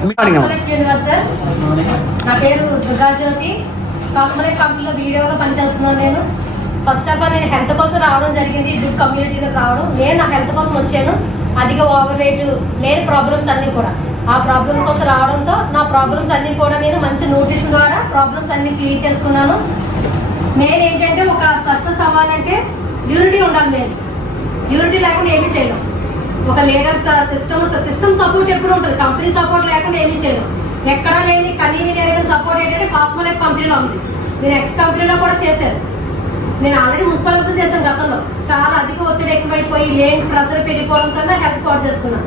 నా పేరు దుర్గాజ్యోతి. కాస్మోలైట్ కంపెనీలో వీడియోగా పనిచేస్తున్నాను నేను. ఫస్ట్ ఆఫ్ ఆల్ నేను హెల్త్ కోసం రావడం జరిగింది, డ్రిప్ కమ్యూనిటీలోకి రావడం. నేను నా హెల్త్ కోసం వచ్చాను. అధిక ఓవర్ వెయిట్ లేని ప్రాబ్లమ్స్ అన్నీ కూడా ఆ ప్రాబ్లమ్స్ కోసం రావడంతో నా ప్రాబ్లమ్స్ అన్నీ కూడా నేను మంచి న్యూట్రిషన్ ద్వారా ప్రాబ్లమ్స్ అన్నీ క్లియర్ చేసుకున్నాను. మెయిన్ ఏంటంటే ఒక సక్సెస్ అవ్వాలంటే యూనిటీ ఉండాలి. నేను యూనిటీ లేకుండా ఏమీ చేయను. ఒక లీడర్ సిస్టమ్ సపోర్ట్ ఎప్పుడు ఉంటుంది, కంపెనీ సపోర్ట్ లేకుండా ఏమీ చేయను. ఎక్కడా లేని కనీవి లేని సపోర్ట్ ఏంటంటే కాస్మోలైట్ కంపెనీలో ఉంది. నేను ఎక్స్ కంపెనీలో కూడా చేశాను. నేను ఆల్రెడీ మున్సిపల్ ఆఫీసర్ చేశాను గతంలో. చాలా అధిక ఒత్తిడి ఎక్కువైపోయి లేని ప్రెజర్ పెరిగిపోవడంతో హెల్త్ పాటు చేసుకున్నాను.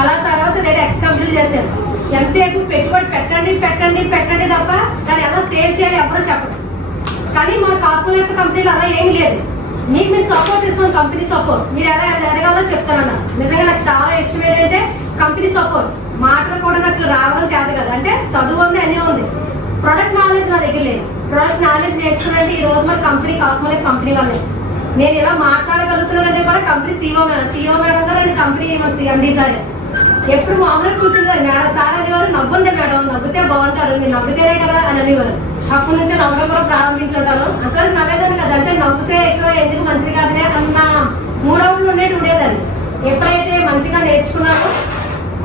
అలా తర్వాత వేరే ఎక్స్ కంపెనీలు చేశాను. ఎంతసేపు పెట్టుబడి పెట్టండి పెట్టండి పెట్టండి తప్ప దాన్ని ఎలా సేవ్ చేయాలి ఎవరో చెప్పడం. కానీ మన కాస్మోలైట్ కంపెనీలో అలా ఏమీ లేదు. మీకు మీరు సపోర్ట్ ఇస్తాం, కంపెనీ సపోర్ట్. మీరు ఎలా ఎదగాలో చెప్తానన్నా. నిజంగా నాకు చాలా ఇష్టం ఏంటంటే కంపెనీ సపోర్ట్. మాటలు కూడా నాకు రావడం చేత కదా, అంటే చదువు ఉంది, అన్నీ ఉంది. ప్రొడక్ట్ నాలెడ్జ్ నా దగ్గర లేదు. ప్రొడక్ట్ నాలెడ్జ్ నేర్చుకున్నానంటే ఈ రోజు మన కంపెనీ కాస్మోలైట్ కంపెనీ వల్లే. నేను ఇలా మాట్లాడగలుగుతున్నానంటే కూడా కంపెనీ సీఓ మేడం గారు అండ్ కంపెనీ ఎండి సార్. ఎప్పుడు మామూలుగా కూర్చుంటారు మేడం సార్ అనేవారు. నవ్వుండే మేడం, నవ్వుతే బాగుంటారు, మీరు నవ్వుతేనే కదా అని అనేవారు. అప్పటి నుంచి నవ్వడం కూడా ప్రారంభించుంటాను. అంతవరకు నవ్వేదాన్ని కదా, అంటే నవ్వుతే ఎక్కువ ఎందుకు మంచిది కాదులే అన్న మూడవులు ఉండేదాన్ని. ఎప్పుడైతే మంచిగా నేర్చుకున్నానో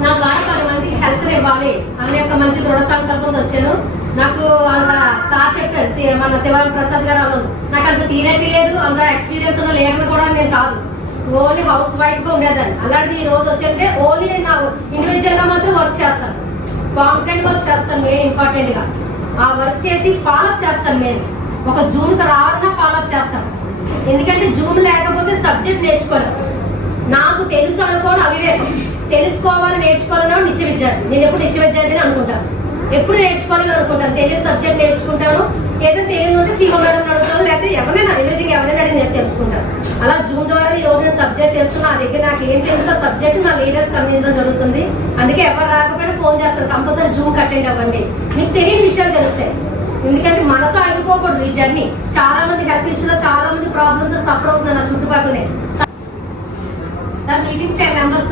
నా ద్వారా 10 మందికి హెల్త్ ఇవ్వాలి అనే ఒక మంచి దృఢ సంకల్పంతో వచ్చాను. నాకు అంత సార్ చెప్పారు, మన శివాజీ ప్రసాద్ గారు అన్నారు. నాకు అంత సీనియరిటీ లేదు, అంత ఎక్స్పీరియన్స్ ఉన్న లీడర్ కూడా నేను కాదు. ఓన్లీ హౌస్ వైఫ్ గా ఉండేదాన్ని. అలాంటిది ఈ రోజు వచ్చంటే ఓన్లీ నేను ఇండివిజువల్ గా మాత్రం వర్క్ చేస్తాను. కాంపిటెంట్ వర్క్ చేస్తాను. మెయిన్ ఇంపార్టెంట్ గా ఆ వర్క్ చేసి ఫాలోఅప్ చేస్తాను. నేను ఒక జూమ్ కి రావాలన్నా ఫాలోఅప్ చేస్తాను. ఎందుకంటే జూమ్ లేకపోతే సబ్జెక్ట్ నేర్చుకోలేను. నాకు తెలుసు అనుకోని అవివేకం. తెలుసుకోవాలి నేర్చుకోవాలన్నా నిత్య విద్యార్థి. నేను ఎప్పుడు నిత్య విద్యార్థిని అనుకుంటాను. ఎప్పుడు నేర్చుకోవాలని అనుకుంటాను. తెలియని సబ్జెక్ట్ నేర్చుకుంటాను. ఏదో తెలియదు ఉంటే సీఓ మేడం అడుగుతాను, లేకపోతే ఎవరైనా ఎవ్రీథింగ్ ఎవరైనా అడిగి నేను తెలుసుకుంటాను. అలా జూమ్ ద్వారా ఈ రోజు నేను సబ్జెక్ట్ తెలుసుకున్నా. నా దగ్గర నాకు ఏం తెలుసు ఆ సబ్జెక్ట్ నా లీడర్స్ అందించడం జరుగుతుంది. అందుకే ఎవరు రాకపోయినా ఫోన్ చేస్తాను, కంపల్సరీ జూమ్ అటెండ్ అవ్వండి, మీకు తెలియని విషయాలు తెలుస్తాయి. ఎందుకంటే మనతో ఆగిపోకూడదు ఈ జర్నీ. చాలా మంది హెల్త్ ఇష్యూలో చాలా మంది ప్రాబ్లమ్స్ సఫర్ అవుతున్నారు నా చుట్టుపక్కలే. సార్ మీటింగ్ 10 మెంబర్స్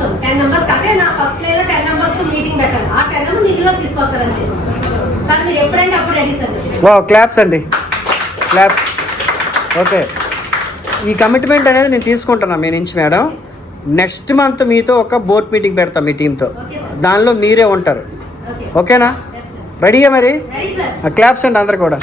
అంటే నా ఫస్ట్ లైన్ 10 మెంబర్స్ మీటింగ్ పెట్టాలి. ఆ 10 మెంబర్ మిగిలిన తీసుకొస్తారు అంతే. సార్ మీరు ఎప్పుడంటే అప్పుడు రెడీ సార్. క్లాప్స్ అండి, క్లాప్స్. ఓకే, ఈ కమిట్మెంట్ అనేది నేను తీసుకుంటున్నా మీ నుంచి మేడం. నెక్స్ట్ మంత్ మీతో ఒక బోర్డ్ మీటింగ్ పెడతాం మీ టీంతో. దానిలో మీరే ఉంటారు. ఓకేనా? రెడీగా మరి? క్లాప్స్ అండి అందరు కూడా.